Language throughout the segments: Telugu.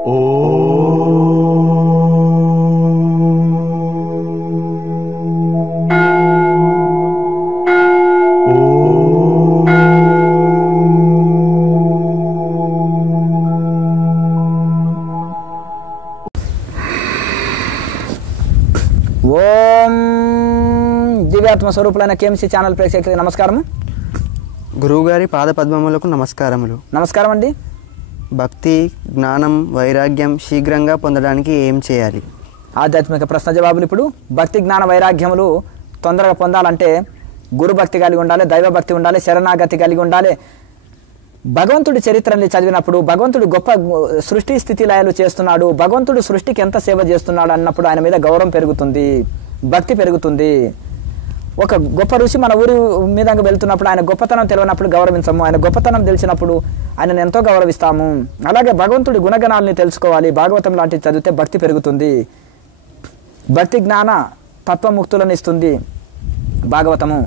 ఓం దివ్యాత్మ స్వరూపులైన కేఎంసీ ఛానల్ ప్రేక్షకులకు నమస్కారం. గురువుగారి పాద పద్మములకు నమస్కారములు. నమస్కారం అండి. భక్తి, జ్ఞానం, వైరాగ్యం శీఘ్రంగా పొందడానికి ఏం చేయాలి? ఆధ్యాత్మిక ప్రశ్న జవాబులు. ఇప్పుడు భక్తి, జ్ఞాన, వైరాగ్యములు తొందరగా పొందాలంటే గురు భక్తి కలిగి ఉండాలి, దైవభక్తి ఉండాలి, శరణాగతి కలిగి ఉండాలి. భగవంతుడి చరిత్రని చదివినప్పుడు భగవంతుడు గొప్ప సృష్టి స్థితి లయాలు చేస్తున్నాడు, భగవంతుడు సృష్టికి ఎంత సేవ చేస్తున్నాడు అన్నప్పుడు ఆయన మీద గౌరవం పెరుగుతుంది, భక్తి పెరుగుతుంది. ఒక గొప్ప ఋషి మన ఊరి మీద వెళ్తున్నప్పుడు ఆయన గొప్పతనం తెలియనప్పుడు గౌరవించము, ఆయన గొప్పతనం తెలిసినప్పుడు ఆయనను ఎంతో గౌరవిస్తాము. అలాగే భగవంతుడి గుణగణాలని తెలుసుకోవాలి. భాగవతం లాంటివి చదివితే భక్తి పెరుగుతుంది. భక్తి జ్ఞాన తత్వముక్తులను ఇస్తుంది భాగవతము.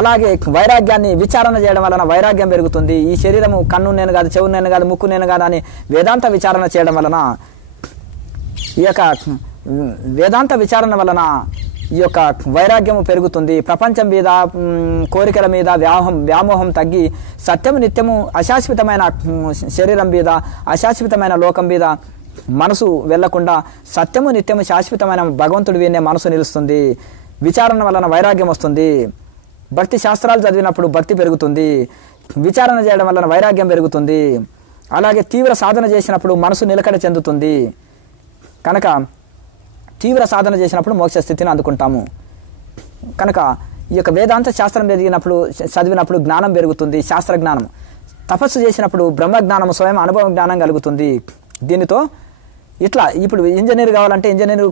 అలాగే వైరాగ్యాన్ని విచారణ చేయడం వలన వైరాగ్యం పెరుగుతుంది. ఈ శరీరము కన్ను నేను కాదు, చెవు నేను కాదు, ముక్కు నేను కాదు అని వేదాంత విచారణ చేయడం వలన ఈ యొక్క వేదాంత విచారణ వలన ఈ యొక్క వైరాగ్యము పెరుగుతుంది. ప్రపంచం మీద, కోరికల మీద వ్యామోహం తగ్గి సత్యము నిత్యము అశాశ్వతమైన శరీరం మీద, అశాశ్వతమైన లోకం మీద మనసు వెళ్లకుండా సత్యము నిత్యము శాశ్వతమైన భగవంతుడి వినే మనసు నిలుస్తుంది. విచారణ వలన వైరాగ్యం వస్తుంది. భక్తి శాస్త్రాలు చదివినప్పుడు భక్తి పెరుగుతుంది. విచారణ చేయడం వలన వైరాగ్యం పెరుగుతుంది. అలాగే తీవ్ర సాధన చేసినప్పుడు మనసు నిలకడ చెందుతుంది. కనుక తీవ్ర సాధన చేసినప్పుడు మోక్ష స్థితిని అందుకుంటాము. కనుక ఈ యొక్క వేదాంత శాస్త్రం చదివినప్పుడు జ్ఞానం పెరుగుతుంది, శాస్త్రజ్ఞానం. తపస్సు చేసినప్పుడు బ్రహ్మజ్ఞానం, స్వయం అనుభవ జ్ఞానం కలుగుతుంది. దీనితో ఇట్లా ఇప్పుడు ఇంజనీర్ కావాలంటే ఇంజనీర్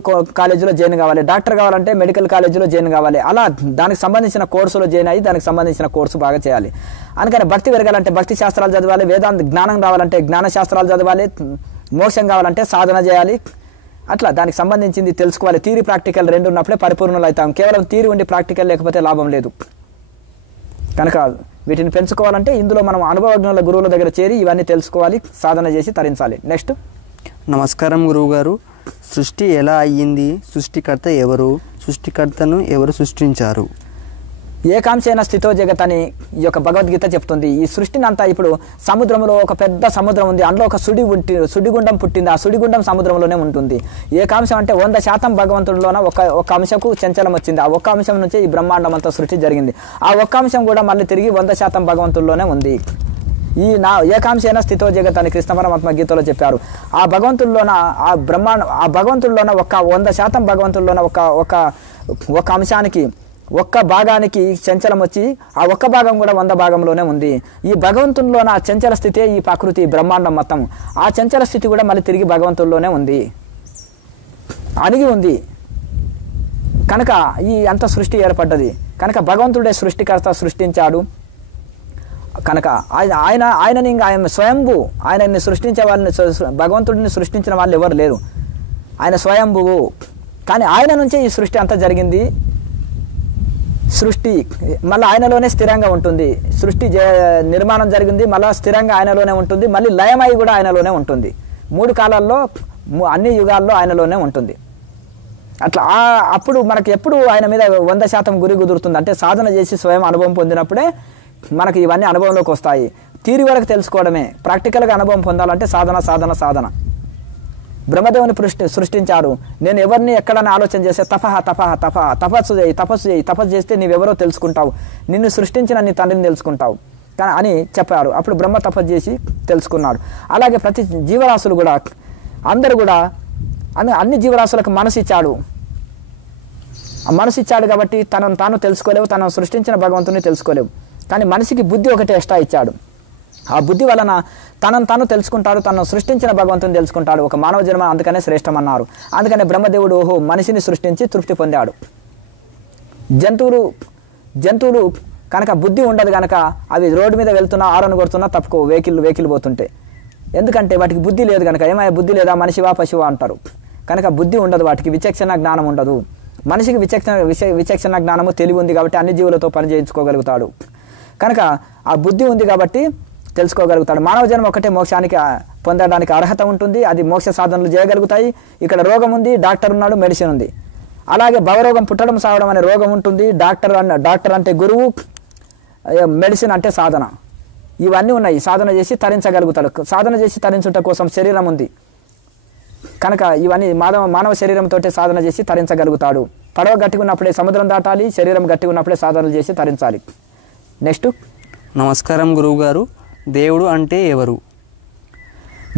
కాలేజీలో జాయిన్ కావాలి, డాక్టర్ కావాలంటే మెడికల్ కాలేజీలో జాయిన్ కావాలి. అలా దానికి సంబంధించిన కోర్సులో జాయిన్ అయ్యి దానికి సంబంధించిన కోర్సు బాగా చేయాలి. అందుకని భక్తి పెరగాలంటే భక్తి శాస్త్రాలు చదవాలి, వేదాంత జ్ఞానం రావాలంటే జ్ఞాన శాస్త్రాలు చదవాలి, మోక్షం కావాలంటే సాధన చేయాలి. అట్లా దానికి సంబంధించింది తెలుసుకోవాలి. థియరీ ప్రాక్టికల్ రెండు ఉన్నప్పుడే పరిపూర్ణలు అవుతాం. కేవలం థియరీ ఉండి ప్రాక్టికల్ లేకపోతే లాభం లేదు. కనుక వీటిని పెంచుకోవాలంటే ఇందులో మనం అనుభవజ్ఞుల గురువుల దగ్గర చేరి ఇవన్నీ తెలుసుకోవాలి, సాధన చేసి తరించాలి. నెక్స్ట్. నమస్కారం గురువుగారు. సృష్టి ఎలా అయ్యింది? సృష్టికర్త ఎవరు? సృష్టికర్తను ఎవరు సృష్టించారు? ఏకాంశైన స్థితో జగత్ అని ఈ యొక్క భగవద్గీత చెప్తుంది. ఈ సృష్టిని అంతా ఇప్పుడు సముద్రంలో ఒక పెద్ద సముద్రం ఉంది, అందులో ఒక సుడిగుండం పుట్టింది. ఆ సుడిగుండం సముద్రంలోనే ఉంటుంది. ఏకాంశం అంటే 100% భగవంతుడిలోన ఒక అంశకు చంచలం వచ్చింది. ఆ ఒక్క అంశం నుంచే ఈ బ్రహ్మాండం అంతా సృష్టి జరిగింది. ఆ ఒక్క అంశం కూడా మళ్ళీ తిరిగి 100% భగవంతుల్లోనే ఉంది. ఈ ఏకాంశైన స్థితో జగత్ అని కృష్ణ పరమాత్మ గీతలో చెప్పారు. ఆ భగవంతుల్లోన ఆ భగవంతుల్లోన 100% భగవంతుల్లోన ఒక అంశానికి, ఒక్క భాగానికి చంచలం వచ్చి ఆ ఒక్క భాగం కూడా 100 భాగంలోనే ఉంది. ఈ భగవంతుల్లోన ఆ చంచల స్థితే ఈ ప్రకృతి బ్రహ్మాండం మొత్తం. ఆ చంచల స్థితి కూడా మళ్ళీ తిరిగి భగవంతుల్లోనే ఉంది, అణిగి ఉంది. కనుక ఈ అంత సృష్టి ఏర్పడ్డది. కనుక భగవంతుడే సృష్టికర్త, సృష్టించాడు. కనుక ఆయనని ఆయన స్వయంభూ, ఆయనని సృష్టించే వాళ్ళని, భగవంతుడిని సృష్టించిన వాళ్ళు ఎవరు లేరు. ఆయన స్వయంభువు. కానీ ఆయన నుంచే ఈ సృష్టి అంతా జరిగింది. సృష్టి మళ్ళీ ఆయనలోనే స్థిరంగా ఉంటుంది. సృష్టి నిర్మాణం జరిగింది, మళ్ళీ స్థిరంగా ఆయనలోనే ఉంటుంది. మళ్ళీ లయమై కూడా ఆయనలోనే ఉంటుంది. 3 కాలాల్లో, అన్ని యుగాల్లో ఆయనలోనే ఉంటుంది. అట్లా అప్పుడు మనకి ఎప్పుడు ఆయన మీద 100% గురి కుదురుతుంది అంటే సాధన చేసి స్వయం అనుభవం పొందినప్పుడే మనకి ఇవన్నీ అనుభవంలోకి వస్తాయి. థియరీ వరకు తెలుసుకోవడమే. ప్రాక్టికల్గా అనుభవం పొందాలంటే సాధన సాధన సాధన. బ్రహ్మదేవుని సృష్టించారు. నేను ఎవరిని ఎక్కడని ఆలోచన చేస్తే తపస్సు చేస్తే నీవెవరో తెలుసుకుంటావు, నిన్ను సృష్టించిన నీ తండ్రిని తెలుసుకుంటావు అని చెప్పారు. అప్పుడు బ్రహ్మ తపస్సు చేసి తెలుసుకున్నాడు. అలాగే ప్రతి జీవరాశులు కూడా, అందరూ కూడా, అన్ని జీవరాశులకు మనసు ఇచ్చాడు. ఆ మనసు ఇచ్చాడు కాబట్టి తనను తాను తెలుసుకోలేవు, తనను సృష్టించిన భగవంతుని తెలుసుకోలేవు. కానీ మనిషికి బుద్ధి ఒకటి ఎక్స్ట్రా ఇచ్చాడు. ఆ బుద్ధి వలన తనను తాను తెలుసుకుంటాడు, తనను సృష్టించిన భగవంతుని తెలుసుకుంటాడు. ఒక మానవ జన్మ అందుకనే శ్రేష్టం అన్నారు. అందుకనే బ్రహ్మదేవుడు మనిషిని సృష్టించి తృప్తి పొందాడు. జంతువులు కనుక బుద్ధి ఉండదు కనుక అవి రోడ్డు మీద వెళ్తున్నా, ఆరను కొడుతున్నా తప్పుకో, వెహికల్ పోతుంటే. ఎందుకంటే వాటికి బుద్ధి లేదు కనుక. ఏమయ్యా బుద్ధి లేదా, మనిషివా పశువా అంటారు. కనుక బుద్ధి ఉండదు, వాటికి విచక్షణ జ్ఞానం ఉండదు. మనిషికి విచక్షణ జ్ఞానము తెలివి ఉంది కాబట్టి అన్ని జీవులతో పని చేయించుకోగలుగుతాడు. కనుక ఆ బుద్ధి ఉంది కాబట్టి తెలుసుకోగలుగుతాడు. మానవ జన్మ ఒకటే మోక్షానికి పొందడానికి అర్హత ఉంటుంది. అది మోక్ష సాధనలు చేయగలుగుతాయి. ఇక్కడ రోగం ఉంది, డాక్టర్ ఉన్నాడు, మెడిసిన్ ఉంది. అలాగే భవరోగం పుట్టడం సావడం అనే రోగం ఉంటుంది. డాక్టర్ అంటే గురువు, మెడిసిన్ అంటే సాధన. ఇవన్నీ ఉన్నాయి. సాధన చేసి తరించగలుగుతాడు. సాధన చేసి తరించుట కోసం శరీరం ఉంది కనుక ఇవన్నీ మానవ శరీరంతో సాధన చేసి తరించగలుగుతాడు. పడవ గట్టిగా ఉన్నప్పుడే సముద్రం దాటాలి, శరీరం గట్టిగా ఉన్నప్పుడే సాధనలు చేసి తరించాలి. నెక్స్ట్, నమస్కారం గురువుగారు. దేవుడు అంటే ఎవరు?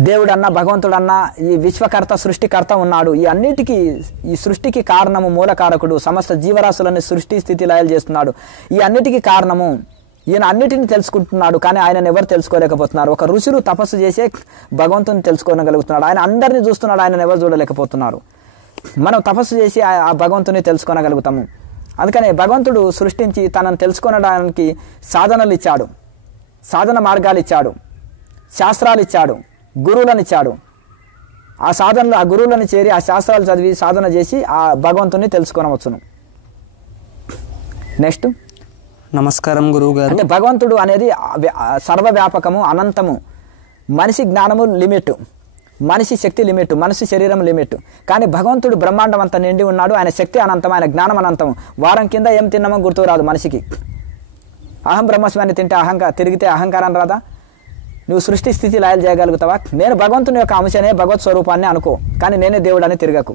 దేవుడన్నా భగవంతుడన్నా ఈ విశ్వకర్త సృష్టికర్త ఉన్నాడు. ఈ సృష్టికి కారణము, మూలకారకుడు, సమస్త జీవరాశులని సృష్టి స్థితి లయాలు చేస్తున్నాడు. ఈ అన్నిటికీ కారణము ఈయన. అన్నిటిని తెలుసుకుంటున్నాడు కానీ ఆయనను ఎవరు తెలుసుకోలేకపోతున్నారు. ఒక ఋషులు తపస్సు చేసే భగవంతుని తెలుసుకోగలుగుతున్నాడు. ఆయన అందరినీ చూస్తున్నాడు, ఆయనను ఎవరు చూడలేకపోతున్నారు. మనం తపస్సు చేసి ఆ భగవంతుని తెలుసుకోగలుగుతాము. అందుకనే భగవంతుడు సృష్టించి తనను తెలుసుకోవడానికి సాధనలు ఇచ్చాడు, సాధన మార్గాలు ఇచ్చాడు, శాస్త్రాలు ఇచ్చాడు, గురువులను ఇచ్చాడు. ఆ సాధనలు, ఆ గురువులను చేరి ఆ శాస్త్రాలు చదివి సాధన చేసి ఆ భగవంతుని తెలుసుకోవచ్చును. నెక్స్ట్, నమస్కారం గురువుగారు. అంటే భగవంతుడు అనేది సర్వవ్యాపకము, అనంతము. మనిషి జ్ఞానము లిమిట్, మనిషి శక్తి లిమిట్, మనిషి శరీరం లిమిట్. కానీ భగవంతుడు బ్రహ్మాండం అంతా నిండి ఉన్నాడు. ఆయన శక్తి అనంతం, ఆయన జ్ఞానం అనంతం. వారం కింద ఏం తిన్నామో గుర్తు రాదు మనిషికి. అహం బ్రహ్మస్వాన్ని తింటే తిరిగితే అహంకారం రాదా? నువ్వు సృష్టి స్థితి లయాలు చేయగలుగుతావా? నేను భగవంతుని యొక్క అంశనే, భగవత్ స్వరూపాన్ని అనుకో, కానీ నేనే దేవుడు అని తిరగకు.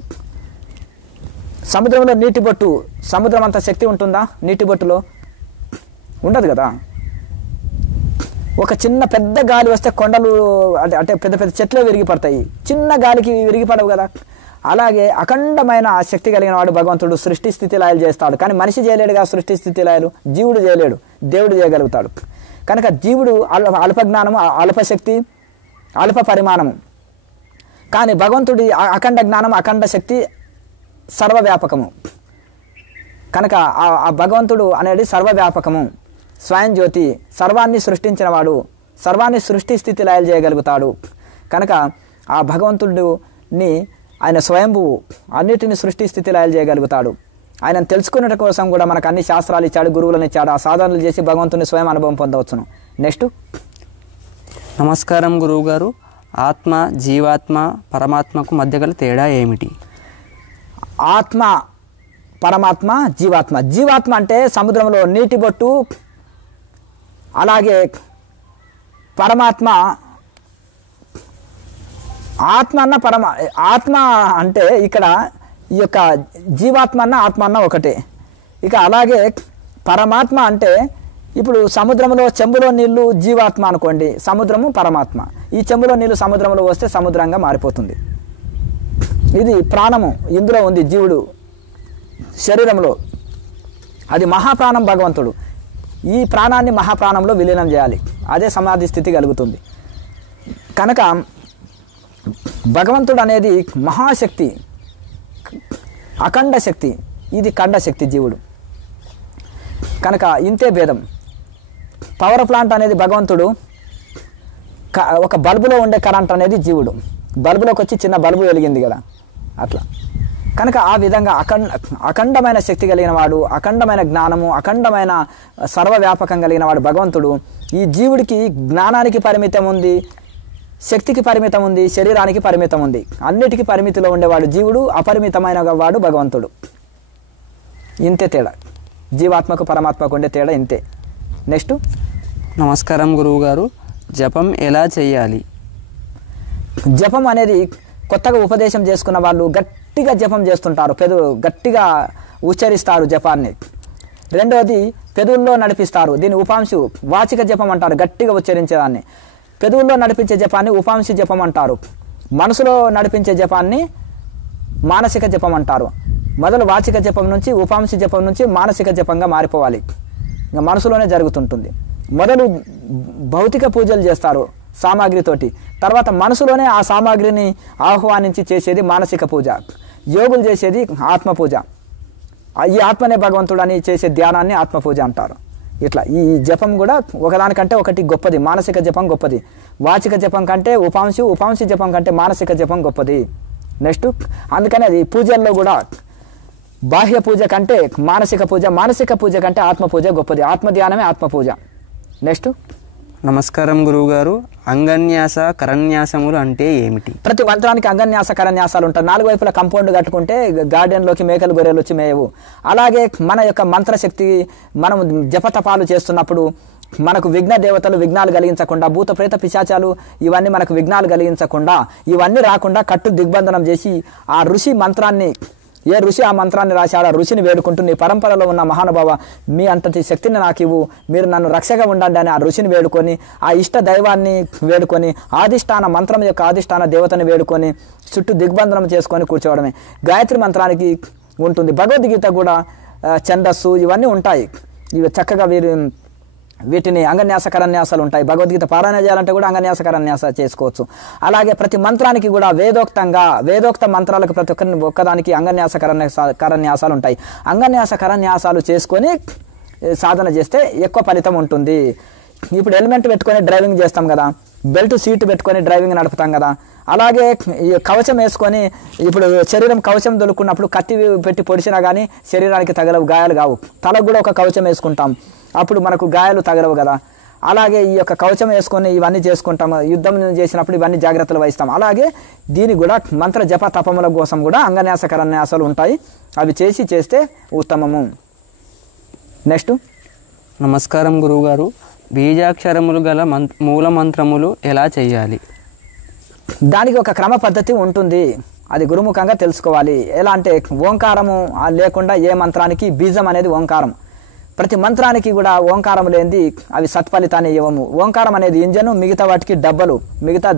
సముద్రంలో నీటి బొట్టు, సముద్రం అంత శక్తి ఉంటుందా? నీటి బొట్టులో ఉండదు కదా. ఒక చిన్న పెద్ద గాలి వస్తే కొండలు అంటే పెద్ద పెద్ద చెట్లే విరిగి పడతాయి, చిన్న గాలికి విరిగి పడవు కదా. అలాగే అఖండమైన శక్తి కలిగిన వాడు భగవంతుడు సృష్టి స్థితి లయాలు చేస్తాడు. కానీ మనిషి చేయలేడుగా సృష్టి స్థితి లయాలు, జీవుడు చేయలేడు, దేవుడు చేయగలుగుతాడు. కనుక జీవుడు అల్ప జ్ఞానము, అల్పశక్తి, అల్ప పరిమాణము. కానీ భగవంతుడి అఖండ జ్ఞానం, అఖండ శక్తి, సర్వవ్యాపకము. కనుక ఆ భగవంతుడు అనేది సర్వవ్యాపకము, స్వయం జ్యోతి, సర్వాన్ని సృష్టించినవాడు, సర్వాన్ని సృష్టి స్థితి లయాలు చేయగలుగుతాడు. కనుక ఆ భగవంతుడిని ఆయన స్వయంభువు, అన్నిటిని సృష్టి స్థితి లయాలు చేయగలుగుతాడు. ఆయన తెలుసుకునే కోసం కూడా మనకు అన్ని శాస్త్రాలు ఇచ్చాడు, గురువులను ఇచ్చాడు. ఆ సాధనలు చేసి భగవంతుని స్వయం అనుభవం పొందవచ్చును. నెక్స్ట్, నమస్కారం గురువుగారు. ఆత్మ, జీవాత్మ, పరమాత్మకు మధ్య గల తేడా ఏమిటి? ఆత్మ, పరమాత్మ, జీవాత్మ. జీవాత్మ అంటే సముద్రంలో నీటి బొట్టు. అలాగే పరమాత్మ, ఆత్మ అంటే ఇక్కడ ఈ యొక్క జీవాత్మ అన్న ఆత్మ అన్న ఒకటే. ఇక అలాగే పరమాత్మ అంటే ఇప్పుడు సముద్రంలో చెంబులో నీళ్లు జీవాత్మ అనుకోండి, సముద్రము పరమాత్మ. ఈ చెంబులో నీళ్లు సముద్రంలో వస్తే సముద్రంగా మారిపోతుంది. ఇది ప్రాణము ఇందులో ఉంది, జీవుడు శరీరంలో. అది మహాప్రాణం భగవంతుడు. ఈ ప్రాణాన్ని మహాప్రాణంలో విలీనం చేయాలి, అదే సమాధి స్థితి కలుగుతుంది. కనుక భగవంతుడు అనేది మహాశక్తి, అఖండ శక్తి, ఇది ఖండ శక్తి జీవుడు. కనుక ఇంతే భేదం. పవర్ ప్లాంట్ అనేది భగవంతుడు, ఒక బల్బులో ఉండే కరెంట్ అనేది జీవుడు. బల్బులోకి వచ్చి చిన్న బల్బు వెలిగింది కదా, అట్లా. కనుక ఆ విధంగా అఖండమైన శక్తి కలిగిన వాడు, అఖండమైన జ్ఞానము, అఖండమైన సర్వవ్యాపకం కలిగిన వాడు భగవంతుడు. ఈ జీవుడికి జ్ఞానానికి పరిమితం ఉంది, శక్తికి పరిమితం ఉంది, శరీరానికి పరిమితం ఉంది. అన్నిటికీ పరిమితిలో ఉండేవాడు జీవుడు, అపరిమితమైన వాడు భగవంతుడు. ఇంతే తేడా, జీవాత్మకు పరమాత్మకు ఉండే తేడా ఇంతే. నెక్స్ట్, నమస్కారం గురువుగారు. జపం ఎలా చేయాలి? జపం అనేది కొత్తగా ఉపదేశం చేసుకున్న వాళ్ళు గట్టిగా జపం చేస్తుంటారు, గట్టిగా ఉచ్చరిస్తారు జపాన్ని. రెండవది పెదవుల్లో నడిపిస్తారు, దీన్ని ఉపాంశు వాచిక జపం అంటారు, గట్టిగా ఉచ్చరించేదాన్ని. పెదవుల్లో నడిపించే జపాన్ని ఉపాంశి జపం అంటారు. మనసులో నడిపించే జపాన్ని మానసిక జపం అంటారు. మొదలు వాచిక జపం నుంచి, ఉపాంశి జపం నుంచి మానసిక జపంగా మారిపోవాలి. ఇంకా మనసులోనే జరుగుతుంటుంది. మొదలు భౌతిక పూజలు చేస్తారు సామాగ్రితోటి, తర్వాత మనసులోనే ఆ సామాగ్రిని ఆహ్వానించి చేసేది మానసిక పూజ. యోగులు చేసేది ఆత్మ పూజ. ఈ ఆత్మనే భగవంతుడు అని చేసే ధ్యానాన్ని ఆత్మపూజ అంటారు. ఇట్లా ఈ జపం కూడా ఒకదానికంటే ఒకటి గొప్పది. మానసిక జపం గొప్పది, వాచిక జపం కంటే ఉపాంశి జపం కంటే మానసిక జపం గొప్పది. నెక్స్ట్, అందుకని అది పూజల్లో కూడా బాహ్య పూజ కంటే మానసిక పూజ కంటే ఆత్మ పూజ గొప్పది. ఆత్మ ధ్యానమే ఆత్మ పూజ. నెక్స్ట్, నమస్కారం గురువుగారు. అంగన్యాస కరన్యాసములు అంటే ఏమిటి? ప్రతి మంత్రానికి అంగన్యాస కరన్యాసాలు ఉంటాయి. 4 వైపుల కంపౌండ్ కట్టుకుంటే గార్డెన్లోకి మేకలు గొర్రెలు వచ్చి మేయవు. అలాగే మన యొక్క మంత్రశక్తి మనం జపతపాలు చేస్తున్నప్పుడు మనకు విఘ్న దేవతలు విఘ్నాలు కలిగించకుండా, భూత ప్రేత పిశాచాలు ఇవన్నీ మనకు విఘ్నాలు కలిగించకుండా, ఇవన్నీ రాకుండా కట్టు దిగ్బంధనం చేసి ఆ ఋషి మంత్రాన్ని, ఏ ఋషి ఆ మంత్రాన్ని రాశాడు ఆ ఋషిని వేడుకుంటూ, నీ పరంపరలో ఉన్న మహానుభావ మీ అంతటి శక్తిని నాకు ఇవ్వు, మీరు నన్ను రక్షగా ఉండండి అని ఆ ఋషిని వేడుకొని, ఆ ఇష్ట దైవాన్ని వేడుకొని, ఆదిష్టాన మంత్రం యొక్క ఆదిష్టాన దేవతని వేడుకొని చుట్టూ దిగ్బంధనం చేసుకొని కూర్చోవడమే. గాయత్రి మంత్రానికి ఉంటుంది. భగవద్గీత కూడా ఛందస్సు ఇవన్నీ ఉంటాయి. ఇవి చక్కగా వీటిని అంగన్యాస కరన్యాసాలు ఉంటాయి. భగవద్గీత పారాయణ చేయాలంటే కూడా అంగన్యాస కరన్యాస చేసుకోవచ్చు. అలాగే ప్రతి మంత్రానికి కూడా వేదోక్త మంత్రాలకు ప్రతి ఒక్కదానికి అంగన్యాస కరన్యాసాలు ఉంటాయి. అంగన్యాస కరన్యాసాలు చేసుకొని సాధన చేస్తే ఎక్కువ ఫలితం ఉంటుంది. ఇప్పుడు హెల్మెట్ పెట్టుకొని డ్రైవింగ్ చేస్తాం కదా, బెల్ట్ సీట్ పెట్టుకొని డ్రైవింగ్ నడుపుతాం కదా, అలాగే కవచం వేసుకొని ఇప్పుడు శరీరం కవచం దొరుకున్నప్పుడు కత్తి పెట్టి పొడిచినా కానీ శరీరానికి తగలవు, గాయాలు కావు. తలకు కూడా ఒక కవచం వేసుకుంటాం, అప్పుడు మనకు గాయాలు తగలవు కదా. అలాగే ఈ యొక్క కవచం వేసుకొని ఇవన్నీ చేసుకుంటాం, యుద్ధం చేసినప్పుడు ఇవన్నీ జాగ్రత్తలు వహిస్తాం. అలాగే దీనికి కూడా మంత్ర జప తపముల కోసం కూడా అంగన్యాస కరన్యాసాలు ఉంటాయి. అవి చేస్తే ఉత్తమము. నెక్స్ట్. నమస్కారం గురువుగారు. బీజాక్షరములు గల మూల మంత్రములు ఎలా చేయాలి? దానికి ఒక క్రమ పద్ధతి ఉంటుంది, అది గురుముఖంగా తెలుసుకోవాలి. ఎలా అంటే ఓంకారము లేకుండా ఏ మంత్రానికి బీజం అనేది ఓంకారం. ప్రతి మంత్రానికి కూడా ఓంకారం లేనిది అవి సత్ఫలితాన్ని ఇవ్వము. ఓంకారం అనేది ఇంజను, మిగతా వాటికి డబ్బలు, మిగతా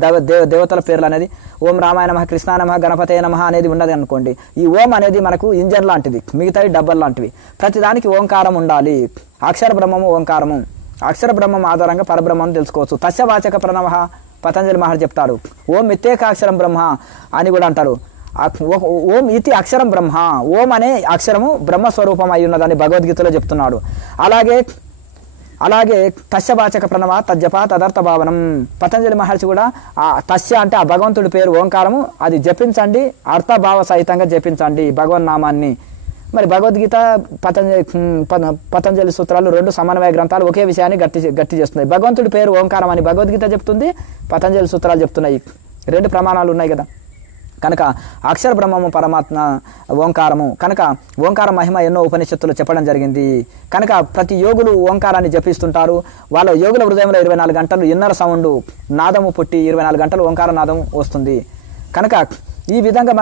దేవతల పేర్లు అనేది ఓం రామాయ నమః, కృష్ణాయ నమః, గణపతయ నమః అనేది ఉండదు అనుకోండి. ఈ ఓం అనేది మనకు ఇంజన్ లాంటిది, మిగతావి డబ్బలు లాంటివి. ప్రతిదానికి ఓంకారం ఉండాలి. అక్షర బ్రహ్మము ఓంకారము. అక్షర బ్రహ్మం ఆధారంగా పరబ్రహ్మం తెలుసుకోవచ్చు. తస్యవాచక ప్రణవః పతంజలి మహర్షి చెప్తాడు. ఓం మిత్యేకాక్షరం బ్రహ్మ అని కూడా అంటారు. ఓం ఇతి అక్షరం బ్రహ్మ, ఓం అనే అక్షరము బ్రహ్మస్వరూపం అయి ఉన్నదని భగవద్గీతలో చెప్తున్నాడు. అలాగే తస్యవాచక ప్రణవ తజ్జప తదర్థ భావనం. పతంజలి మహర్షి కూడా ఆ తస్య అంటే ఆ భగవంతుడి పేరు ఓంకారము, అది జపించండి, అర్థభావ సహితంగా జపించండి భగవన్నామాన్ని. మరి భగవద్గీత పతంజలి సూత్రాలు 2 సమన్వయ గ్రంథాలు ఒకే విషయాన్ని గట్టి చేస్తున్నాయి. భగవంతుడి పేరు ఓంకారం అని భగవద్గీత చెప్తుంది, పతంజలి సూత్రాలు చెప్తున్నాయి. 2 ప్రమాణాలు ఉన్నాయి కదా. కనుక అక్షర బ్రహ్మము పరమాత్మ ఓంకారము. కనుక ఓంకార మహిమ ఎన్నో ఉపనిషత్తులు చెప్పడం జరిగింది. కనుక ప్రతి యోగులు ఓంకారాన్ని జపిస్తుంటారు. వాళ్ళ యోగుల హృదయంలో 24 గంటలు ఇన్నర సౌండ్ నాదము పుట్టి 24 గంటలు ఓంకార నాదం వస్తుంది. కనుక ఈ విధంగా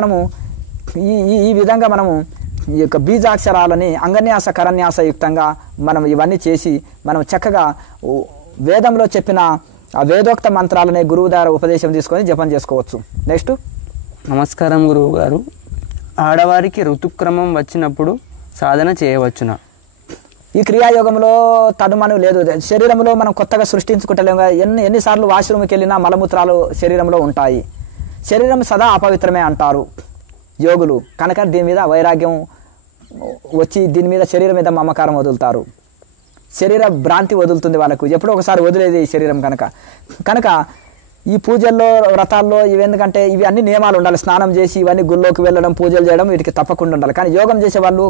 మనము ఈ యొక్క బీజాక్షరాలని అంగన్యాస కరన్యాసయుక్తంగా మనం ఇవన్నీ చేసి మనం చక్కగా వేదంలో చెప్పిన ఆ వేదోక్త మంత్రాలనే గురువు ద్వారా ఉపదేశం తీసుకొని జపం చేసుకోవచ్చు. నెక్స్ట్. నమస్కారం గురువు గారు. ఆడవారికి ఋతుక్రమం వచ్చినప్పుడు సాధన చేయవచ్చునా? ఈ క్రియాయోగంలో తడుమను లేదు. శరీరంలో మనం కొత్తగా సృష్టించుకుంటలేము. ఎన్నిసార్లు వాష్రూమ్కి వెళ్ళినా మలమూత్రాలు శరీరంలో ఉంటాయి. శరీరం సదా అపవిత్రమే అంటారు యోగులు. కనుక దీని మీద వైరాగ్యం వచ్చి దీని మీద శరీరం మీద మమకారం వదులుతారు. శరీర భ్రాంతి వదులుతుంది వాళ్ళకు, ఎప్పుడో ఒకసారి వదిలేది ఈ శరీరం. కనుక ఈ పూజల్లో వ్రతాల్లో ఇవి ఎందుకంటే ఇవి అన్ని నియమాలు ఉండాలి. స్నానం చేసి ఇవన్నీ గుళ్ళోకి వెళ్ళడం, పూజలు చేయడం వీటికి తప్పకుండా ఉండాలి. కానీ యోగం చేసే వాళ్ళు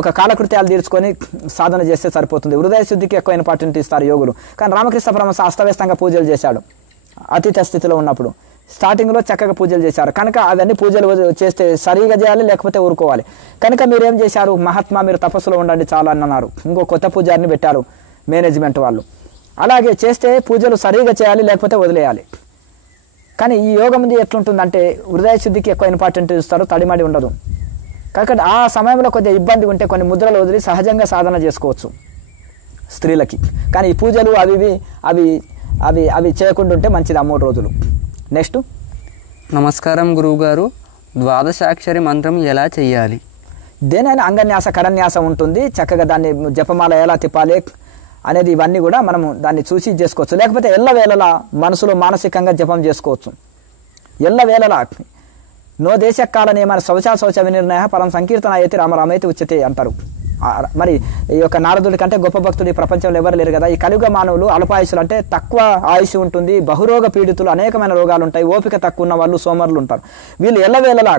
ఒక కాలకృత్యాలు తీర్చుకొని సాధన చేస్తే సరిపోతుంది. హృదయ శుద్ధికి ఎక్కువ ఇంపార్టెంట్ ఇస్తారు యోగులు. కానీ రామకృష్ణ పరమహంస అస్తవ్యస్తంగా పూజలు చేశాడు అతీత స్థితిలో ఉన్నప్పుడు. స్టార్టింగ్లో చక్కగా పూజలు చేశారు. కనుక అవన్నీ పూజలు చేస్తే సరిగా చేయాలి, లేకపోతే ఊరుకోవాలి. కనుక మీరేం చేశారు? మహాత్మా మీరు తపస్సులో ఉండండి చాలు అని అన్నారు. ఇంకో కొత్త పూజారిని పెట్టారు మేనేజ్మెంట్ వాళ్ళు. అలాగే చేస్తే పూజలు సరిగా చేయాలి, లేకపోతే వదిలేయాలి. కానీ ఈ యోగం ఎట్లుంటుందంటే హృదయ శుద్ధికి ఎక్కువ ఇంపార్టెంట్ ఇస్తారు, తడిమడి ఉండదు. కాబట్టి ఆ సమయంలో కొద్దిగా ఇబ్బంది ఉంటే కొన్ని ముద్రలు వదిలి సహజంగా సాధన చేసుకోవచ్చు స్త్రీలకి. కానీ ఈ పూజలు అవి చేయకుండా ఉంటే మంచిది ఆ 3 రోజులు. నెక్స్ట్. నమస్కారం గురువుగారు. ద్వాదశాక్షరి మంత్రం ఎలా చెయ్యాలి? దేనైనా అంగన్యాస కరన్యాసం ఉంటుంది. చక్కగా దాన్ని జపమాల ఎలా తిప్పాలి అనేది ఇవన్నీ కూడా మనము దాన్ని చూసి చేసుకోవచ్చు. లేకపోతే ఎల్లవేళలా మనసులో మానసికంగా జపం చేసుకోవచ్చు. ఎల్లవేళలా నో దేశకాల నియమాన శౌచ వినిర్ణయ పరం సంకీర్తన అయితే రామరామైతే ఉచ్యతే అంటారు. మరి ఈ యొక్క నారదుడి కంటే గొప్ప భక్తుడు ఈ ప్రపంచంలో ఎవరు లేరు కదా. ఈ కలియుగ మానవులు అల్పాయుషులు అంటే తక్కువ ఆయుష్ ఉంటుంది, బహురోగ పీడితులు, అనేకమైన రోగాలు ఉంటాయి, ఓపిక తక్కువ ఉన్న వాళ్ళు సోమరులు ఉంటారు. వీళ్ళు ఎల్లవేళలా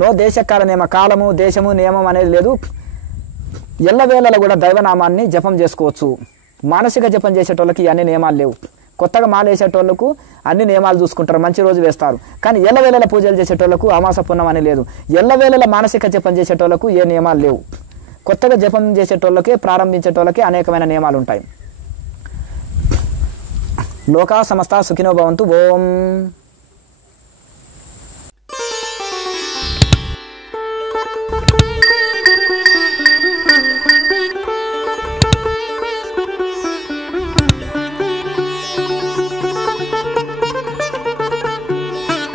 నో దేశకాల నియమ, కాలము దేశము నియమం అనేది లేదు. ఎల్లవేళలో కూడా దైవనామాన్ని జపం చేసుకోవచ్చు. మానసిక జపం చేసేటోళ్ళకి అన్ని నియమాలు లేవు. కొత్తగా మాల వేసేటోళ్ళకు అన్ని నియమాలు చూసుకుంటారు, మంచి రోజు వేస్తారు. కానీ ఎల్లవేళల పూజలు చేసేటోళ్ళకు అమాస పుణ్యం అని లేదు. ఎల్లవేళల మానసిక జపం చేసేటోళ్ళకు ఏ నియమాలు లేవు. కొత్తగా జపం చేసేటోళ్ళకే ప్రారంభించేటోళ్ళకే అనేకమైన నియమాలు ఉంటాయి. లోకా సమస్త సుఖినో భవంతు. ఓం